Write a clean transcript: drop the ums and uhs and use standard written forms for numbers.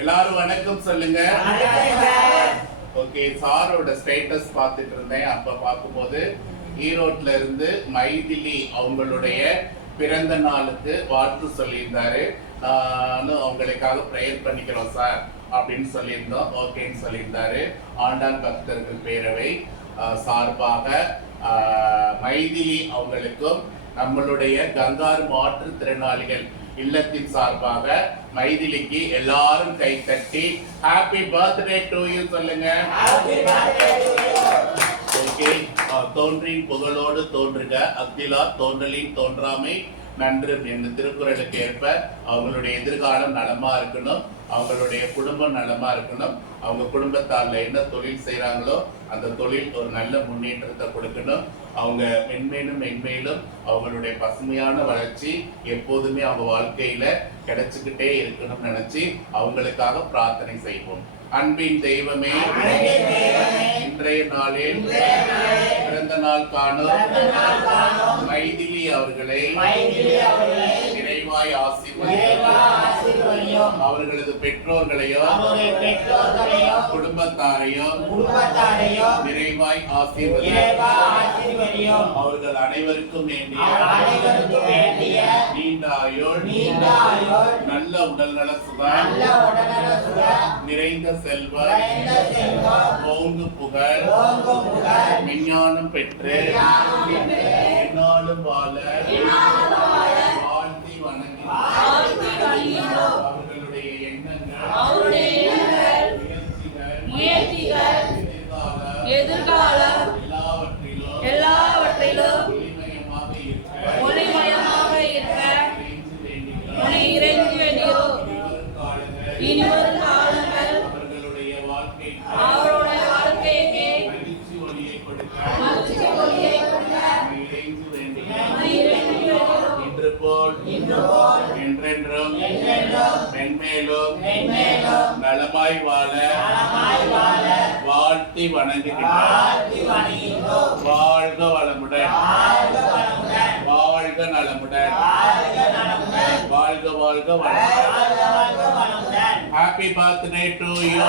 எல்லாரும் வணக்கம் சொல்லுங்க. ஓகே, சாரோட ஸ்டேட்டஸ் பார்த்துட்டு இருந்தேன். அப்ப பார்க்கும்போது ஈரோட்ல இருந்து மைதிலி அவங்களுடைய பிறந்த நாளுக்கு வாழ்த்து சொல்லியிருந்தாரு. நானும் அவங்களுக்காக ப்ரேயர் பண்ணிக்கிறோம் சார் அப்படின்னு சொல்லியிருந்தோம். ஓகேன்னு சொல்லியிருந்தாரு. ஆண்டாள் பக்தர்கள் பேரவை சார்பாக மைதிலி அவங்களுக்கும் நம்மளுடைய கங்காரு மாற்றுத்திறனாளிகள் இல்லத்தின் சார்பாக மைதிலிக்கு எல்லாரும் கை தட்டி ஹாப்பி பர்த்டே டு யூ சொல்லுங்க. ஓகே, தோன்றின் புகழோடு தோன்றுக அத்திலா தோன்றலின் தோன்றாமை நன்று என்ற திருக்குறளுக்கு ஏற்ப அவங்களுடைய எதிர்காலம் நலமா இருக்கணும், அவங்களுடைய குடும்பம் நலமா இருக்கணும், அவங்க குடும்பத்தால் என்ன தொழில் செய்யறாங்களோ அந்த தொழில் ஒரு நல்ல முன்னேற்றத்தை கொடுக்கணும், அவங்க மென்மேலும் அவங்களுடைய பசுமையான வளர்ச்சி எப்போதுமே அவங்க வாழ்க்கையில கிடைச்சுக்கிட்டே இருக்கணும்னு நினைச்சு அவங்களுக்காக பிரார்த்தனை செய்வோம். அன்பின் தெய்வமே, இன்றைய நாளில் பிறந்த நாள் காணும் மைதிலி அவர்களை நிறைவாய் ஆசீர்வதியும். அவர்களது பெற்றோர்களையும் குடும்பத்தாரையும் நிறைவாய் ஆசீர்வதியும். அவர்கள் அனைவருக்கும் வேண்டிய நீண்ட ஆயுள், நல்ல உடல்நல சுகம், நிறைந்த செல்வம், ஓங்கு புகழ், விஞ்ஞானம் பெற்று எந்நாளும் வாழ வாழ்த்தி வணங்கி அவர்களுடைய எண்ணங்கள் முயற்சிகள் எதிர்காலம் எல்லாவற்றிலும் ஒளிமயமாக இருக்க இறைஞ்சி வேண்டியோம். இனி வரும் காலங்கள் அவருடைய வாழ்க்கைக்கு மகிழ்ச்சி ஒளியை கொடுக்க இன்று போல் என்றென்றும் மென்மேலும் நலமாய் வாழ வாழ்த்தி வணங்குகின்றோம். வாழ்க வளமுடன், வாழ்க நலமுடன், வாழ்க வாழ்க வளமுடன். Happy birthday to you.